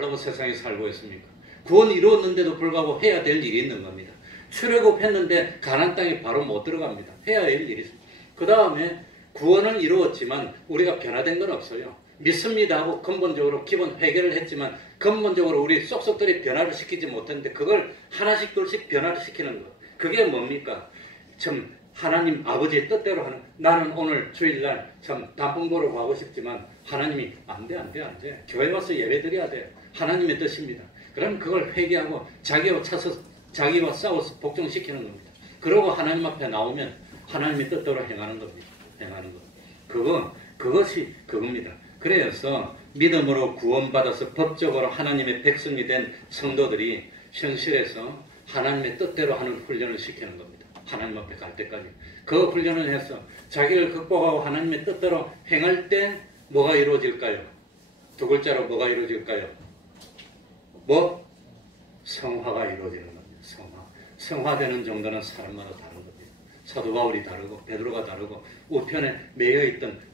하려고 세상에 살고 있습니까? 구원 이루었는데도 불구하고 해야 될 일이 있는 겁니다. 출애굽했는데 가나안 땅에 바로 못 들어갑니다. 해야 할 일이 있습니다. 그 다음에 구원은 이루었지만 우리가 변화된 건 없어요. 믿습니다 하고 근본적으로 기본 회개를 했지만 근본적으로 우리 쏙쏙들이 변화를 시키지 못했는데 그걸 하나씩 둘씩 변화를 시키는 것. 그게 뭡니까? 참 하나님 아버지의 뜻대로 하는. 나는 오늘 주일날 참 단풍 보러 가고 싶지만 하나님이 안 돼. 교회 와서 예배 드려야 돼. 하나님의 뜻입니다. 그럼 그걸 회개하고 자기와 싸워서 복종시키는 겁니다. 그러고 하나님 앞에 나오면 하나님의 뜻대로 행하는 겁니다. 행하는 것. 그것이 그겁니다. 그래서 믿음으로 구원받아서 법적으로 하나님의 백성이 된 성도들이 현실에서 하나님의 뜻대로 하는 훈련을 시키는 겁니다. 하나님 앞에 갈 때까지. 그 훈련을 해서 자기를 극복하고 하나님의 뜻대로 행할 때 뭐가 이루어질까요? 두 글자로 뭐가 이루어질까요? 성화가 이루어지는 겁니다. 성화되는 정도는 사람마다 다른 겁니다. 사도 바울이 다르고 베드로가 다르고 우편에 매여있던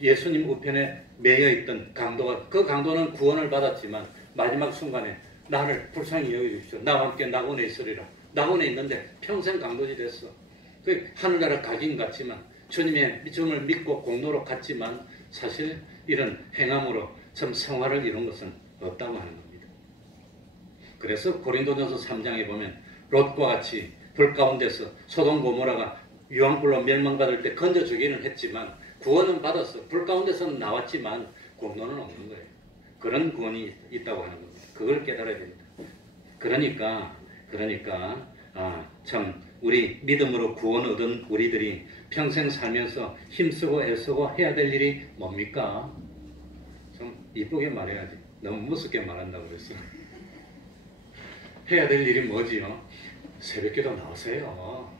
예수님 우편에 매여있던 강도가, 그 강도는 구원을 받았지만 마지막 순간에 나를 불쌍히 여겨주십시오. 나와 함께 낙원에 있으리라. 낙원에 있는데 평생 강도지 됐어. 그 하늘나라 각인 같지만 주님의 믿음을 믿고 공로로 갔지만 사실 이런 행함으로 참 성화를 이룬 것은 없다고 하는 겁니다. 그래서 고린도전서 3장에 보면 롯과 같이 불 가운데서 소돔 고모라가 유황불로 멸망받을 때 건져 주기는 했지만 구원은 받았어. 불 가운데서는 나왔지만 공로는 없는 거예요. 그런 구원이 있다고 하는 겁니다. 그걸 깨달아야 됩니다. 그러니까 참 우리 믿음으로 구원 얻은 우리들이 평생 살면서 힘쓰고 애쓰고 해야 될 일이 뭡니까? 좀 이쁘게 말해야지. 너무 무섭게 말한다고 그랬어. 해야 될 일이 뭐지요? 새벽기도 나오세요.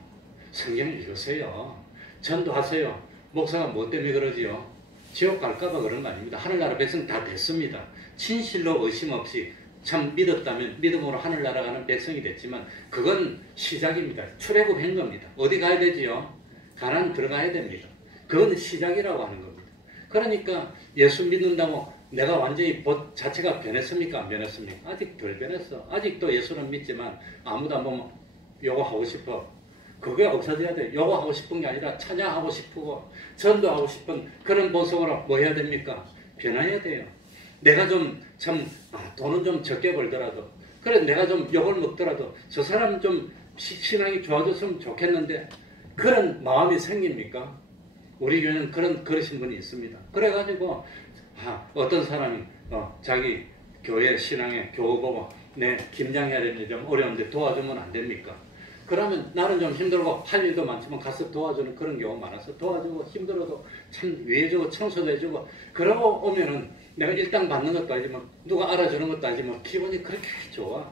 성경 읽으세요. 전도하세요. 목사가 뭐 때문에 그러지요? 지옥 갈까봐 그런 거 아닙니다. 하늘나라 백성 다 됐습니다. 진실로 의심 없이 참 믿었다면 믿음으로 하늘나라 가는 백성이 됐지만 그건 시작입니다. 출애굽한 겁니다. 어디 가야 되지요? 가나안 들어가야 됩니다. 그건 시작이라고 하는 겁니다. 그러니까 예수 믿는다고 내가 완전히 법 자체가 변했습니까? 안 변했습니까? 아직 덜 변했어. 아직도 예수는 믿지만 아무도 안 보면 요거 하고 싶어. 그게 없어져야 돼. 요거 하고 싶은 게 아니라 찬양하고 싶고 전도하고 싶은 그런 모습으로 뭐 해야 됩니까? 변해야 돼요. 내가 좀 돈은 좀 적게 벌더라도 그래 내가 좀 욕을 먹더라도 저 사람 좀 신앙이 좋아졌으면 좋겠는데 그런 마음이 생깁니까? 우리 교회는 그러신 분이 있습니다. 그래가지고 어떤 사람이 자기 교회 신앙에 교우 보고 내 김장해야 되는데 좀 어려운데 도와주면 안 됩니까? 그러면 나는 좀 힘들고 할 일도 많지만 가서 도와주는 그런 경우 많아서 도와주고 힘들어도 참 위해주고 청소도 해주고 그러고 오면은 내가 일당 받는 것도 아니지만 누가 알아주는 것도 아니지만 기분이 그렇게 좋아.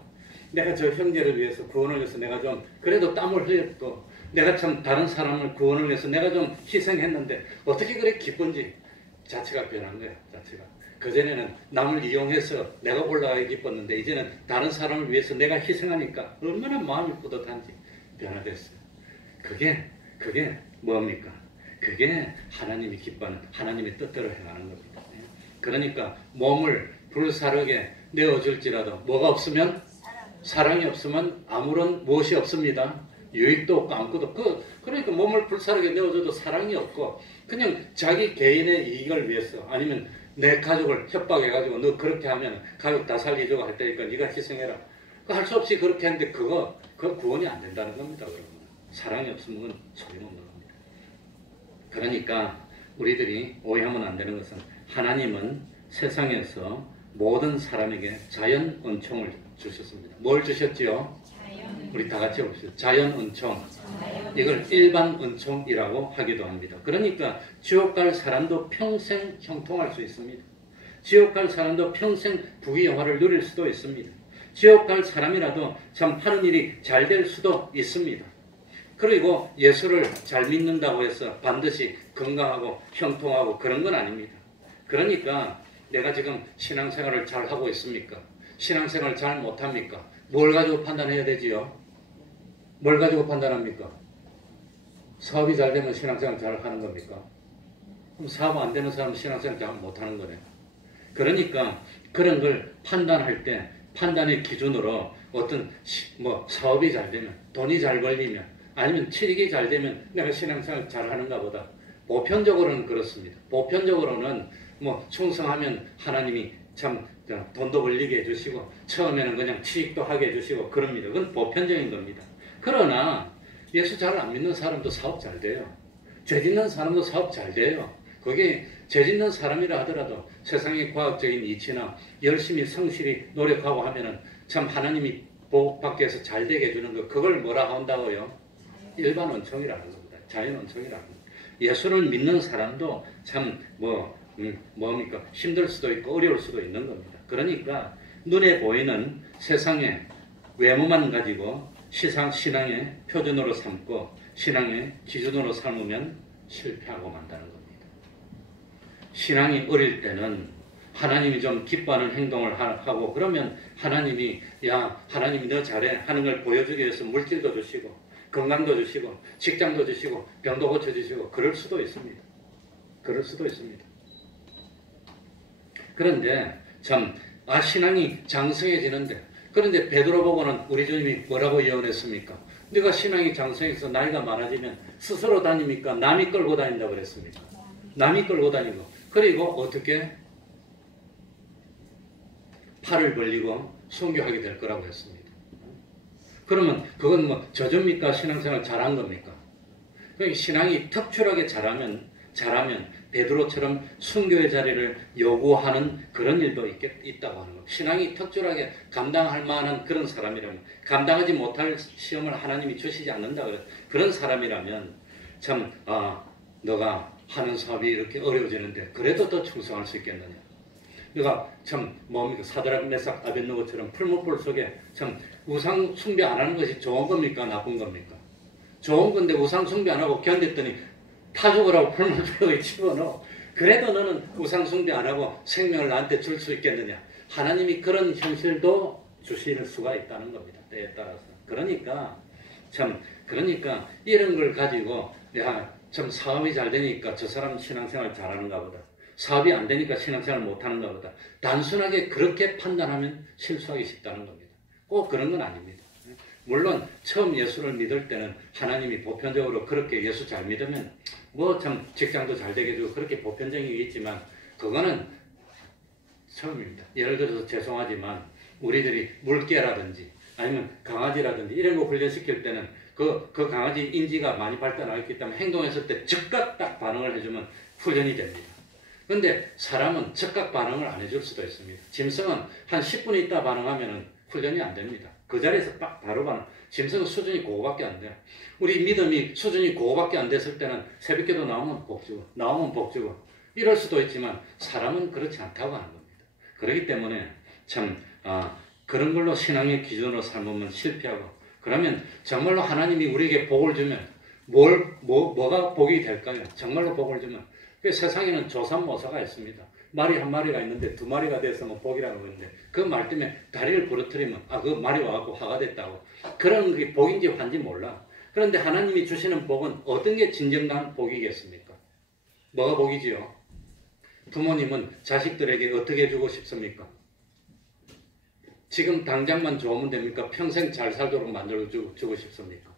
내가 저 형제를 위해서 구원을 위해서 내가 좀 그래도 땀을 흘렸고 내가 참 다른 사람을 구원을 위해서 내가 좀 희생했는데 어떻게 그렇게 기쁜지 자체가 변한 거야. 자체가. 그전에는 남을 이용해서 내가 올라가기 기뻤는데 이제는 다른 사람을 위해서 내가 희생하니까 얼마나 마음이 뿌듯한지 변화됐어요. 그게 뭡니까? 그게 하나님이 기뻐하는 하나님의 뜻대로 행하는 겁니다. 그러니까 몸을 불사르게 내어줄지라도 뭐가 없으면 사랑이 없으면 아무런 무엇이 없습니다. 유익도 없고 아무것도 그러니까 몸을 불사르게 내어줘도 사랑이 없고 그냥 자기 개인의 이익을 위해서 아니면 내 가족을 협박해가지고 너 그렇게 하면 가족 다 살려주고 할 테니까 네가 희생해라. 할 수 없이 그렇게 하는데 그거 구원이 안 된다는 겁니다. 그러면 사랑이 없으면 그건 소용없는 겁니다. 그러니까 우리들이 오해하면 안 되는 것은 하나님은 세상에서 모든 사람에게 자연 은총을 주셨습니다. 뭘 주셨지요? 우리 다 같이 봅시다. 자연 은총. 이걸 일반 은총이라고 하기도 합니다. 그러니까 지옥 갈 사람도 평생 형통할 수 있습니다. 지옥 갈 사람도 평생 부귀영화를 누릴 수도 있습니다. 지옥 갈 사람이라도 참 하는 일이 잘 될 수도 있습니다. 그리고 예수를 잘 믿는다고 해서 반드시 건강하고 형통하고 그런 건 아닙니다. 그러니까 내가 지금 신앙생활을 잘 하고 있습니까? 신앙생활을 잘 못합니까? 뭘 가지고 판단해야 되지요? 뭘 가지고 판단합니까? 사업이 잘 되면 신앙생활 잘 하는 겁니까? 그럼 사업 안 되는 사람은 신앙생활 잘 못하는 거네. 그러니까 그런 걸 판단할 때 판단의 기준으로 어떤 뭐 사업이 잘 되면, 돈이 잘 벌리면, 아니면 취직이 잘 되면 내가 신앙생활 잘 하는가 보다. 보편적으로는 그렇습니다. 보편적으로는 뭐 충성하면 하나님이 참 돈도 벌리게 해주시고 처음에는 그냥 취직도 하게 해주시고 그럽니다. 그건 보편적인 겁니다. 그러나 예수 잘 안 믿는 사람도 사업 잘 돼요. 죄 짓는 사람도 사업 잘 돼요. 그게 죄 짓는 사람이라 하더라도 세상의 과학적인 이치나 열심히 성실히 노력하고 하면은 참 하나님이 복 받게 해서 잘 되게 해주는 거, 그걸 뭐라 한다고요? 일반 원총이라는 겁니다. 자연 원총이라는 겁니다. 예수를 믿는 사람도 참 뭡니까? 힘들 수도 있고 어려울 수도 있는 겁니다. 그러니까 눈에 보이는 세상의 외모만 가지고 신앙의 표준으로 삼고 신앙의 기준으로 삼으면 실패하고 만다는 겁니다. 신앙이 어릴 때는 하나님이 좀 기뻐하는 행동을 하고 그러면 하나님이 하나님이 너 잘해 하는 걸 보여주기 위해서 물질도 주시고 건강도 주시고 직장도 주시고 병도 고쳐주시고 그럴 수도 있습니다. 그럴 수도 있습니다. 그런데 참 신앙이 장성해지는데, 그런데 베드로 보고는 우리 주님이 뭐라고 예언했습니까? 네가 신앙이 장성해서 나이가 많아지면 스스로 다닙니까? 남이 끌고 다닌다고 그랬습니까? 남이 끌고 다니고, 그리고 어떻게? 팔을 벌리고 순교하게 될 거라고 했습니다. 그러면 그건 뭐 저줍니까? 신앙생활 잘한 겁니까? 그러니까 신앙이 특출하게 잘하면 베드로처럼 순교의 자리를 요구하는 그런 일도 있다고 하는 겁니다. 신앙이 특출하게 감당할 만한 그런 사람이라면, 감당하지 못할 시험을 하나님이 주시지 않는다 그런 사람이라면 참 너가 하는 사업이 이렇게 어려워지는데 그래도 더 충성할 수 있겠느냐. 그러니까 참 뭡니까? 사드락 메삭 아벳느고처럼 풀무불 속에 참 우상 숭배 안 하는 것이 좋은 겁니까? 나쁜 겁니까? 좋은 건데 우상 숭배 안 하고 견뎠더니 타 죽으라고 풀무불에 집어넣어. 그래도 너는 우상 숭배 안 하고 생명을 나한테 줄 수 있겠느냐. 하나님이 그런 현실도 주실 수가 있다는 겁니다. 때에 따라서. 그러니까 이런 걸 가지고 참 사업이 잘 되니까 저 사람 신앙생활 잘하는가 보다. 사업이 안 되니까 신앙생활 못하는가 보다. 단순하게 그렇게 판단하면 실수하기 쉽다는 겁니다. 꼭 그런 건 아닙니다. 물론 처음 예수를 믿을 때는 하나님이 보편적으로 그렇게 예수 잘 믿으면 뭐 참 직장도 잘 되게 해주고 그렇게 보편적이겠지만 그거는 처음입니다. 예를 들어서 죄송하지만 우리들이 물개라든지 아니면 강아지라든지 이런 거 훈련시킬 때는 그 강아지 인지가 많이 발달하기 때문에 행동했을 때 즉각 딱 반응을 해주면 훈련이 됩니다. 그런데 사람은 즉각 반응을 안 해줄 수도 있습니다. 짐승은 한 10분 있다 반응하면 훈련이 안 됩니다. 그 자리에서 바로 반응. 짐승은 수준이 그거밖에 안 돼요. 우리 믿음이 수준이 그거밖에 안 됐을 때는 새벽기도 나오면 복주고 이럴 수도 있지만 사람은 그렇지 않다고 하는 겁니다. 그렇기 때문에 참 그런 걸로 신앙의 기준으로 삼으면 실패하고, 그러면 정말로 하나님이 우리에게 복을 주면 뭐가 복이 될까요? 정말로 복을 주면 세상에는 조삼모사가 있습니다. 말이 한 마리가 있는데 두 마리가 돼서 뭐 복이라고 그러는데 그 말 때문에 다리를 부러뜨리면 그 말이 와갖고 화가 됐다고. 그런 게 복인지 환지 몰라. 그런데 하나님이 주시는 복은 어떤 게 진정한 복이겠습니까? 뭐가 복이지요? 부모님은 자식들에게 어떻게 해주고 싶습니까? 지금 당장만 좋으면 됩니까? 평생 잘 살도록 만들어주고 싶습니까?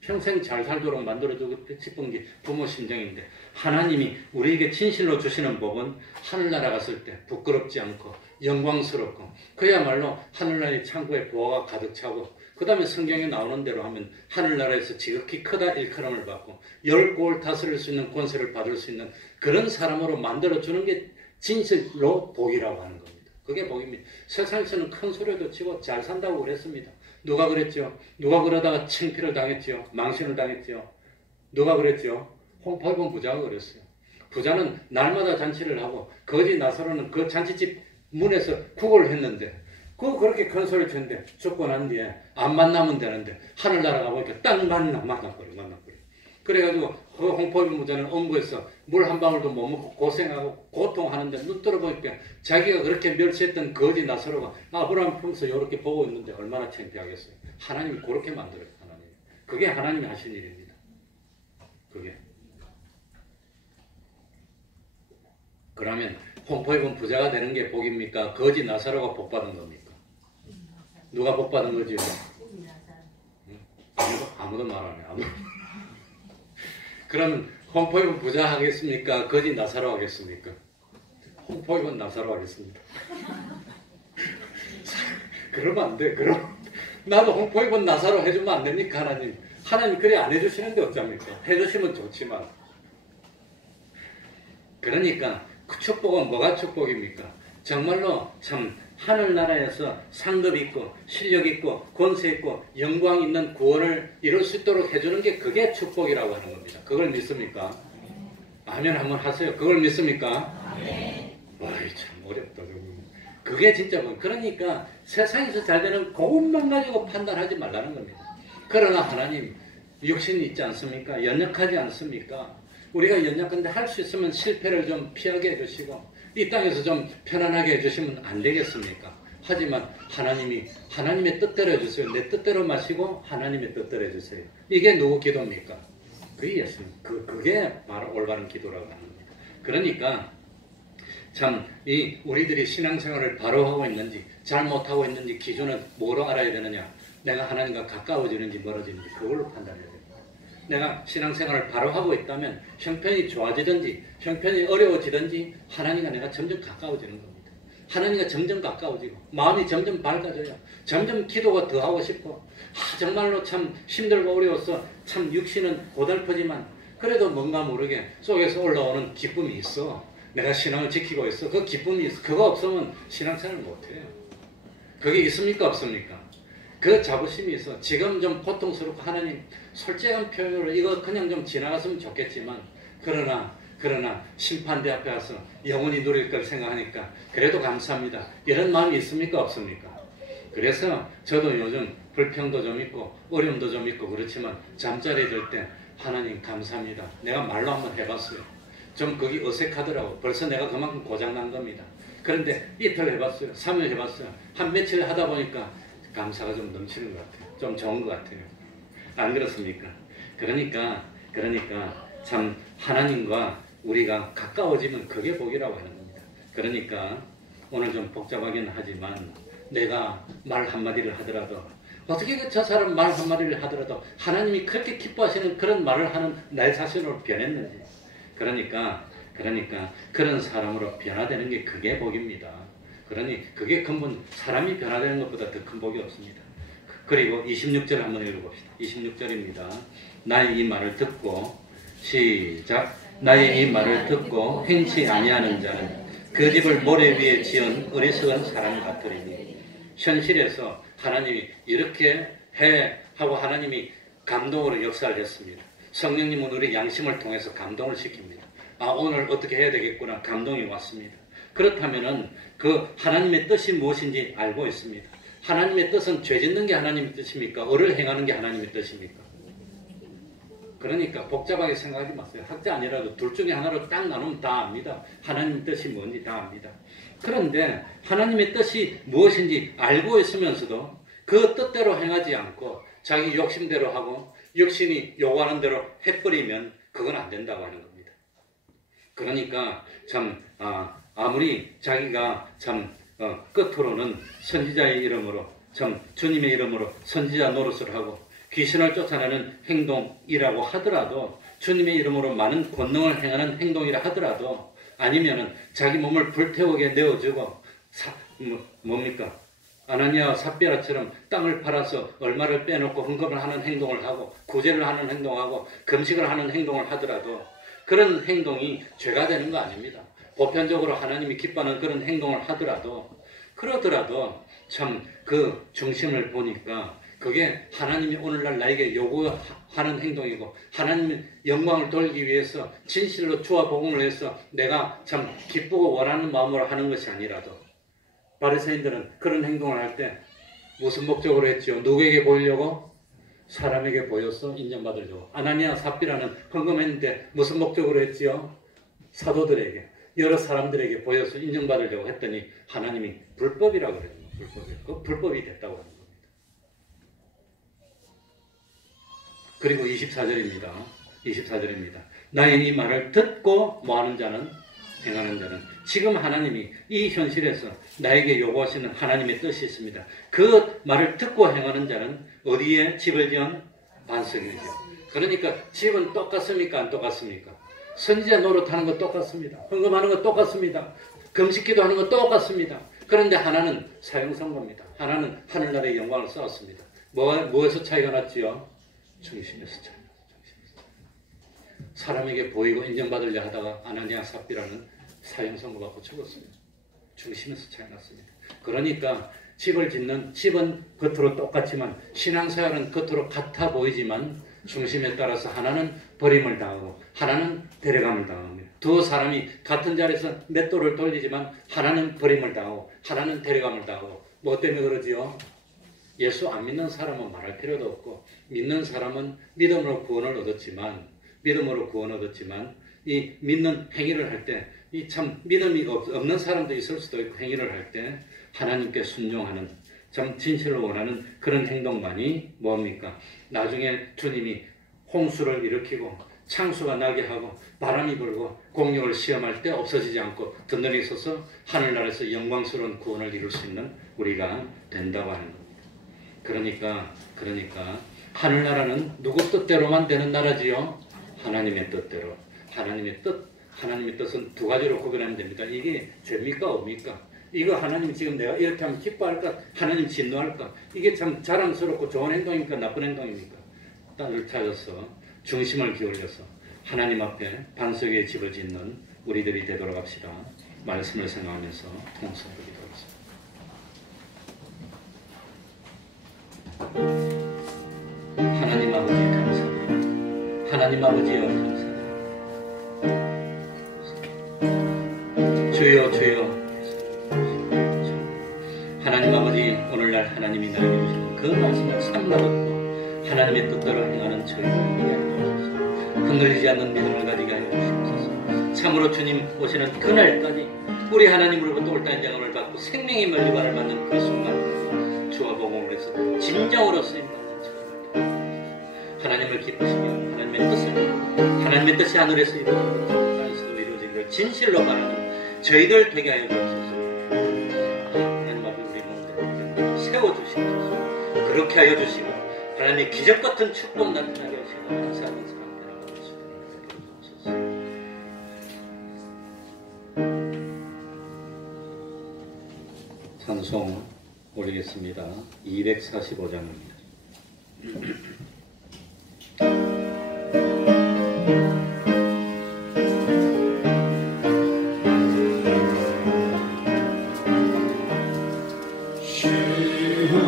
평생 잘 살도록 만들어주고 싶은 게 부모 심정인데, 하나님이 우리에게 진실로 주시는 복은 하늘나라 갔을 때 부끄럽지 않고 영광스럽고 그야말로 하늘나라의 창고에 보화가 가득 차고, 그 다음에 성경에 나오는 대로 하면 하늘나라에서 지극히 크다 일컬음을 받고 10골 다스릴 수 있는 권세를 받을 수 있는 그런 사람으로 만들어주는 게 진실로 복이라고 하는 겁니다. 그게 복입니다. 세상에서는 큰 소리도 치고 잘 산다고 그랬습니다. 누가 그랬죠? 누가 그러다가 창피를 당했죠? 망신을 당했죠? 누가 그랬죠? 홍포이본 부자가 그랬어요. 부자는 날마다 잔치를 하고 거지 나사로는 그 잔치집 문에서 구걸을 했는데 그렇게 큰 소리를 쳤는데 죽고 난 뒤에 안 만나면 되는데 하늘나라 가보니까 딱 만나버려. 그래가지고 그 홍포이본 부자는 엄부에서 물 한 방울도 못 먹고 고생하고 고통하는데 눈 떠보니까 자기가 그렇게 멸시했던 거지 나사로가 아브라함 품에서 이렇게 보고 있는데 얼마나 창피하겠어요. 하나님이 그렇게 만들어요. 하나님. 그게 하나님이 하신 일입니다. 그게. 그러면 홍포 입은 부자가 되는 게 복입니까? 거지 나사로가 복 받은 겁니까? 누가 복 받은 거지요? 아무도 말 안 해. 아무도. 그럼 홍포 입은 부자 하겠습니까? 거지 나사로 하겠습니까? 홍포 입은 나사로 하겠습니다. 그러면 안 돼. 그럼 나도 홍포 입은 나사로 해주면 안 됩니까? 하나님. 하나님 그래 안 해주시는데 어쩝니까? 해주시면 좋지만. 그러니까 그 축복은 뭐가 축복입니까? 정말로 참 하늘나라에서 상급 있고 실력 있고 권세 있고 영광 있는 구원을 이룰 수 있도록 해주는 게 그게 축복이라고 하는 겁니다. 그걸 믿습니까? 아멘 한번 하세요. 그걸 믿습니까? 와이 참 어렵다. 그게 진짜 뭐 그러니까 세상에서 잘 되는 그것만 가지고 판단하지 말라는 겁니다. 그러나 하나님 육신이 있지 않습니까? 연약하지 않습니까? 우리가 연약한데 할 수 있으면 실패를 좀 피하게 해주시고 이 땅에서 좀 편안하게 해주시면 안 되겠습니까? 하지만 하나님의 뜻대로 해주세요. 내 뜻대로 마시고 하나님의 뜻대로 해주세요. 이게 누구 기도입니까? 그게 예수님. 그게 바로 올바른 기도라고 하는 겁니다. 그러니까 참 우리들이 신앙생활을 바로 하고 있는지 잘못하고 있는지 기준은 뭐로 알아야 되느냐? 내가 하나님과 가까워지는지 멀어지는지 그걸로 판단해야 됩니다. 내가 신앙생활을 바로 하고 있다면 형편이 좋아지든지 형편이 어려워지든지 하나님과 내가 점점 가까워지는 겁니다. 하나님과 점점 가까워지고 마음이 점점 밝아져요. 점점 기도가 더 하고 싶고 정말로 참 힘들고 어려워서 참 육신은 고달프지만 그래도 뭔가 모르게 속에서 올라오는 기쁨이 있어. 내가 신앙을 지키고 있어. 그 기쁨이 있어. 그거 없으면 신앙생활 못해요. 그게 있습니까? 없습니까? 그 자부심이 있어. 지금 좀 고통스럽고 하나님 솔직한 표현으로 이거 그냥 좀 지나갔으면 좋겠지만 그러나 심판대 앞에 와서 영원히 누릴 걸 생각하니까 그래도 감사합니다. 이런 마음이 있습니까? 없습니까? 그래서 저도 요즘 불평도 좀 있고 어려움도 좀 있고 그렇지만 잠자리 들 때 하나님 감사합니다. 내가 말로 한번 해봤어요. 좀 거기 어색하더라고. 벌써 내가 그만큼 고장난 겁니다. 그런데 이틀 해봤어요. 3일 해봤어요. 한 며칠 하다 보니까 감사가 좀 넘치는 것 같아요. 좀 좋은 것 같아요. 안 그렇습니까? 그러니까 참 하나님과 우리가 가까워지면 그게 복이라고 하는 겁니다. 그러니까 오늘 좀 복잡하긴 하지만 내가 말 한마디를 하더라도 어떻게 저 사람 말 한마디를 하더라도 하나님이 그렇게 기뻐하시는 그런 말을 하는 날 자신으로 변했는지 그러니까 그런 사람으로 변화되는 게 그게 복입니다. 그러니 그게 근본 사람이 변화되는 것보다 더 큰 복이 없습니다. 그리고 26절 한번 읽어봅시다. 26절입니다. 나의 이 말을 듣고 시작. 나의 이 말을 듣고 행치 아니하는 자는 그 집을 모래 위에 지은 어리석은 사람 같으리니 현실에서 하나님이 이렇게 해 하고 하나님이 감동으로 역사를 했습니다. 성령님은 우리 양심을 통해서 감동을 시킵니다. 아 오늘 어떻게 해야 되겠구나 감동이 왔습니다. 그렇다면은 그 하나님의 뜻이 무엇인지 알고 있습니다. 하나님의 뜻은 죄 짓는 게 하나님의 뜻입니까? 을을 행하는 게 하나님의 뜻입니까? 그러니까 복잡하게 생각하지 마세요. 학자 아니라도 둘 중에 하나로 딱 나누면 다 압니다. 하나님의 뜻이 뭔지 다 압니다. 그런데 하나님의 뜻이 무엇인지 알고 있으면서도 그 뜻대로 행하지 않고 자기 욕심대로 하고 육신이 요구하는 대로 해버리면 그건 안 된다고 하는 겁니다. 그러니까 참 아무리 자기가 참 끝으로는 선지자의 이름으로 참 주님의 이름으로 선지자 노릇을 하고 귀신을 쫓아내는 행동이라고 하더라도 주님의 이름으로 많은 권능을 행하는 행동이라 하더라도 아니면은 자기 몸을 불태우게 내어주고 뭡니까? 아나니아와 삽비라처럼 땅을 팔아서 얼마를 빼놓고 헌금을 하는 행동을 하고 구제를 하는 행동하고 금식을 하는 행동을 하더라도 그런 행동이 죄가 되는 거 아닙니다. 보편적으로 하나님이 기뻐하는 그런 행동을 하더라도 그러더라도 참 그 중심을 보니까 그게 하나님이 오늘날 나에게 요구하는 행동이고 하나님의 영광을 돌리기 위해서 진실로 주와 복음을 해서 내가 참 기쁘고 원하는 마음으로 하는 것이 아니라도 바리새인들은 그런 행동을 할 때 무슨 목적으로 했지요? 누구에게 보이려고? 사람에게 보여서 인정받으려고. 아나니아 삽비라는 헌금했는데 무슨 목적으로 했지요? 사도들에게 여러 사람들에게 보여서 인정받으려고 했더니 하나님이 불법이라고 그랬죠. 불법이 됐다고 하는 겁니다. 그리고 24절입니다. 나의 이 말을 듣고 뭐하는 자는 행하는 자는 지금 하나님이 이 현실에서 나에게 요구하시는 하나님의 뜻이 있습니다. 그 말을 듣고 행하는 자는 어디에 집을 지은 반석이죠. 그러니까 집은 똑같습니까? 안 똑같습니까? 선지자 노릇하는 거 똑같습니다. 헌금하는 거 똑같습니다. 금식기도 하는 거 똑같습니다. 그런데 하나는 사형선고입니다. 하나는 하늘나라의 영광을 쌓았습니다. 무엇에서 차이가 났지요? 중심에서 차이가 났습니다. 사람에게 보이고 인정받으려 하다가 아나니아 삽비라는 사형선고 받고 죽었습니다. 중심에서 차이가 났습니다. 그러니까 집을 짓는 집은 겉으로 똑같지만 신앙생활은 겉으로 같아 보이지만 중심에 따라서 하나는 버림을 당하고 하나는 데려감을 당합니다. 두 사람이 같은 자리에서 맷돌을 돌리지만 하나는 버림을 당하고 하나는 데려감을 당하고 뭐 때문에 그러지요? 예수 안 믿는 사람은 말할 필요도 없고 믿는 사람은 믿음으로 구원을 얻었지만 이 믿는 행위를 할 때 이 참 믿음이 없는 사람도 있을 수도 있고 행위를 할 때 하나님께 순종하는 참 진실로 원하는 그런 행동만이 뭡니까? 나중에 주님이 홍수를 일으키고 창수가 나게 하고 바람이 불고 공력을 시험할 때 없어지지 않고 든든히 서서 하늘나라에서 영광스러운 구원을 이룰 수 있는 우리가 된다고 하는 겁니다. 그러니까 하늘나라는 누구 뜻대로만 되는 나라지요? 하나님의 뜻대로. 하나님의 뜻은 두 가지로 구별하면 됩니다. 이게 죄입니까? 업입니까? 이거 하나님 지금 내가 이렇게 하면 기뻐할까? 하나님 진노할까? 이게 참 자랑스럽고 좋은 행동입니까? 나쁜 행동입니까? 땅을 찾아서 중심을 기울여서 하나님 앞에 반석 위에 집을 짓는 우리들이 되도록 합시다. 말씀을 생각하면서 통성을 기도하겠습니다. 하나님 아버지 감사합니다. 하나님 아버지여 감사합니다. 주여 하나님 아버지 오늘날 하나님이 나에게 주시는 그 말씀을 삼가듣고 하나님의 뜻대로 행하는 저희를 위하여 주옵소서. 흔들리지 않는 믿음을 가지게 하여 주옵소서. 참으로 주님 오시는 그날까지 우리 하나님으로부터 옳다는 장을 받고 생명의 면류관을 받는 그 순간 주와 복음을 해서 진정으로 쓰임받는 저희를 하나님을 기쁘시며 하나님의 뜻이 하늘에서 이루어지고 땅에서도 이루어지기를 진실로 바라는 저희들 되게 하여 주옵소서. 하나님 앞에 우리 몸들을 세워주시옵소서. 그렇게 하여 주시고 하나님의 기적 같은 축복 나타나게 하시고 감사하는 사람 되나가는 수고를 주옵소서. 찬송 올리겠습니다. 245장입니다.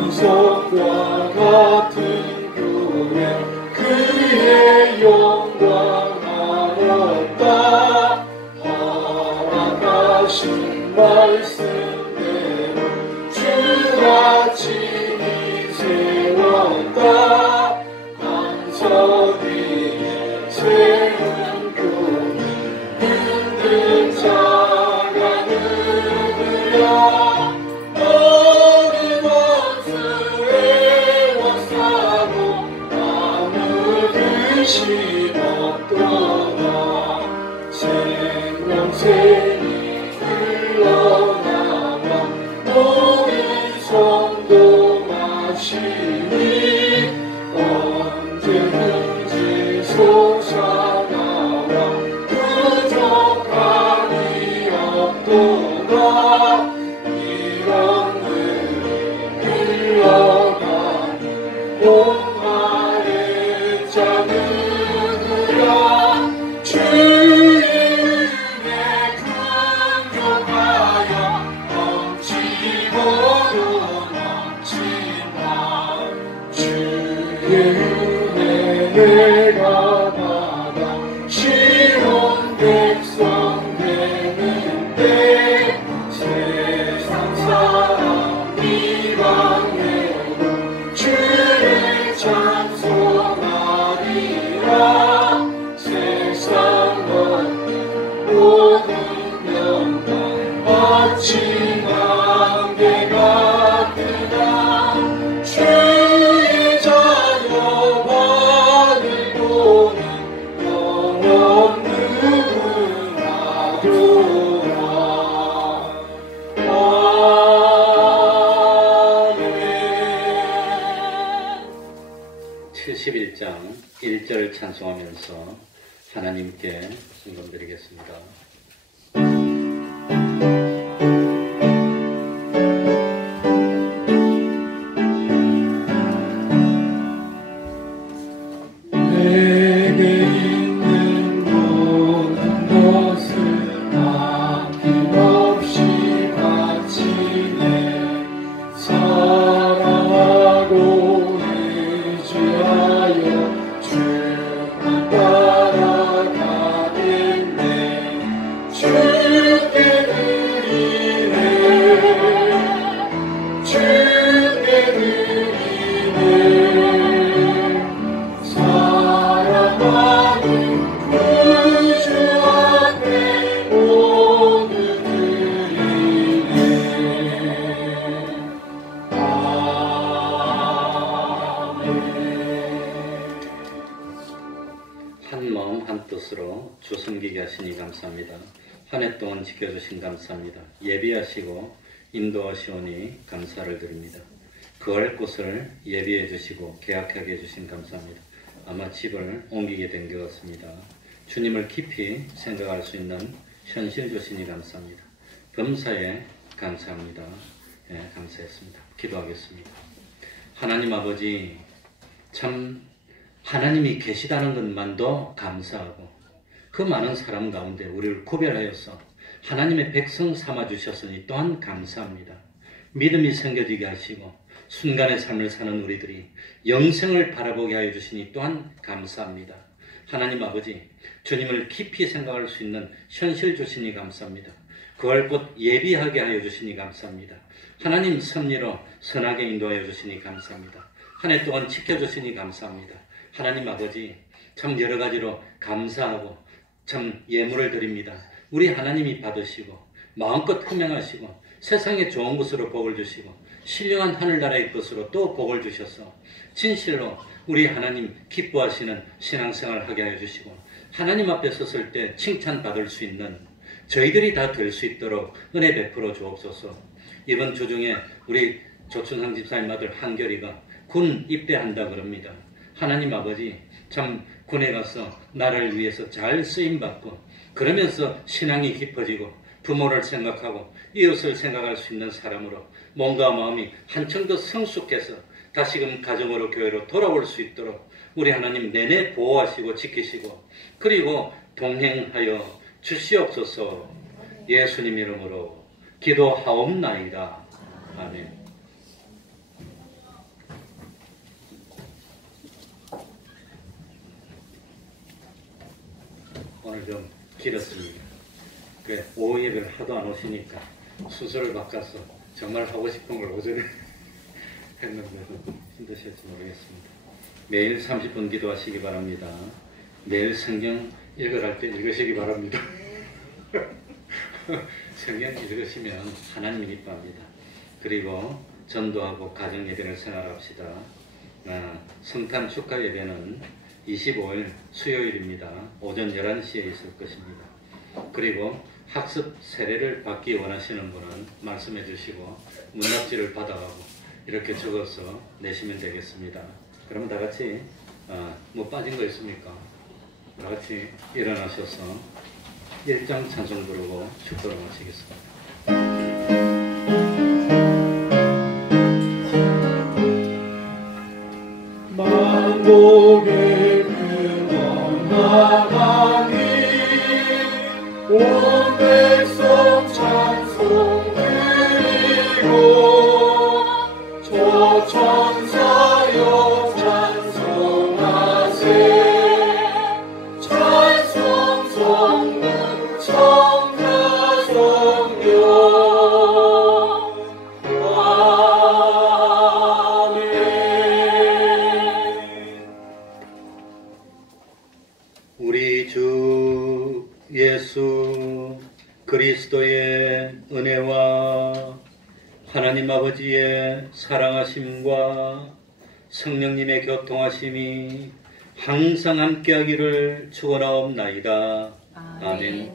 신속과 같은 교회 그의 영광 하였다. 허락하신 말씀대로 주가 친히 세웠다. 반석 위에 세운 교회 흔든 자가 누구야. 없더라. 생명샘이 흘러나와 모든 성도 마시니 언제든지 솟아나와 부족함이 없도다. 이런 물이 흘러가니 온마의 자는 주의 은혜 풍족하여 넘치고도 넘친다. 주의 은혜 내가 받아 쉬운 백성 되는데 세상 사람 이방에도 주를 찬송하리라. 모든 영광 마치 안개가 11장 1절 찬송하면서 하나님께 순금드리겠습니다. 한마음 한뜻으로 주 섬기게 하시니 감사합니다. 한 해 동안 지켜주신 감사합니다. 예비하시고 인도하시오니 감사를 드립니다. 거할 곳을 예비해 주시고 계약하게 해주신 감사합니다. 아마 집을 옮기게 된 것 같습니다. 주님을 깊이 생각할 수 있는 현실 주시니 감사합니다. 범사에 감사합니다. 감사했습니다. 기도하겠습니다. 하나님 아버지, 참 하나님이 계시다는 것만도 감사하고 그 많은 사람 가운데 우리를 구별하여서 하나님의 백성 삼아주셨으니 또한 감사합니다. 믿음이 생겨지게 하시고 순간의 삶을 사는 우리들이 영생을 바라보게 하여 주시니 또한 감사합니다. 하나님 아버지, 주님을 깊이 생각할 수 있는 현실 주시니 감사합니다. 구할 곳 예비하게 하여 주시니 감사합니다. 하나님 섭리로 선하게 인도하여 주시니 감사합니다. 한 해 동안 지켜주시니 감사합니다. 하나님 아버지, 참 여러 가지로 감사하고 참 예물을 드립니다. 우리 하나님이 받으시고 마음껏 흠양하시고 세상에 좋은 것으로 복을 주시고 신령한 하늘나라의 것으로 또 복을 주셔서 진실로 우리 하나님 기뻐하시는 신앙생활을 하게 하여 주시고 하나님 앞에 섰을 때 칭찬받을 수 있는 저희들이 다 될 수 있도록 은혜 베풀어 주옵소서. 이번 주 중에 우리 조춘상 집사님 아들 한결이가 군 입대한다 그럽니다. 하나님 아버지, 참 군에 가서 나를 위해서 잘 쓰임받고 그러면서 신앙이 깊어지고 부모를 생각하고 이웃을 생각할 수 있는 사람으로 몸과 마음이 한층 더 성숙해서 다시금 가정으로 교회로 돌아올 수 있도록 우리 하나님 내내 보호하시고 지키시고 그리고 동행하여 주시옵소서. 예수님 이름으로 기도하옵나이다. 아멘. 오늘 좀 길었습니다. 오후 예배를 하도 안 오시니까 순서를 바꿔서 정말 하고 싶은 걸 오전에 했는데도 힘드실지 모르겠습니다. 매일 30분 기도하시기 바랍니다. 매일 성경 읽어갈 때 읽으시기 바랍니다. 성경 읽으시면 하나님 기뻐합니다. 그리고 전도하고 가정 예배를 생활합시다. 성탄 축하 예배는 25일 수요일입니다. 오전 11시에 있을 것입니다. 그리고 학습 세례를 받기 원하시는 분은 말씀해 주시고 문납지를 받아가고 이렇게 적어서 내시면 되겠습니다. 그럼 다 같이 뭐 빠진 거 있습니까? 다 같이 일어나셔서 1장 찬송 부르고 축도를 마치겠습니다. 만복의 근원 하나님 온 백성 찬송 드리고 저 천사여 찬송하세 찬송 성문 성자 성령 우리 주 예수 그리스도의 은혜와 하나님 아버지의 사랑하심과 성령님의 교통하심이 항상 함께하기를 축원하옵나이다. 아멘.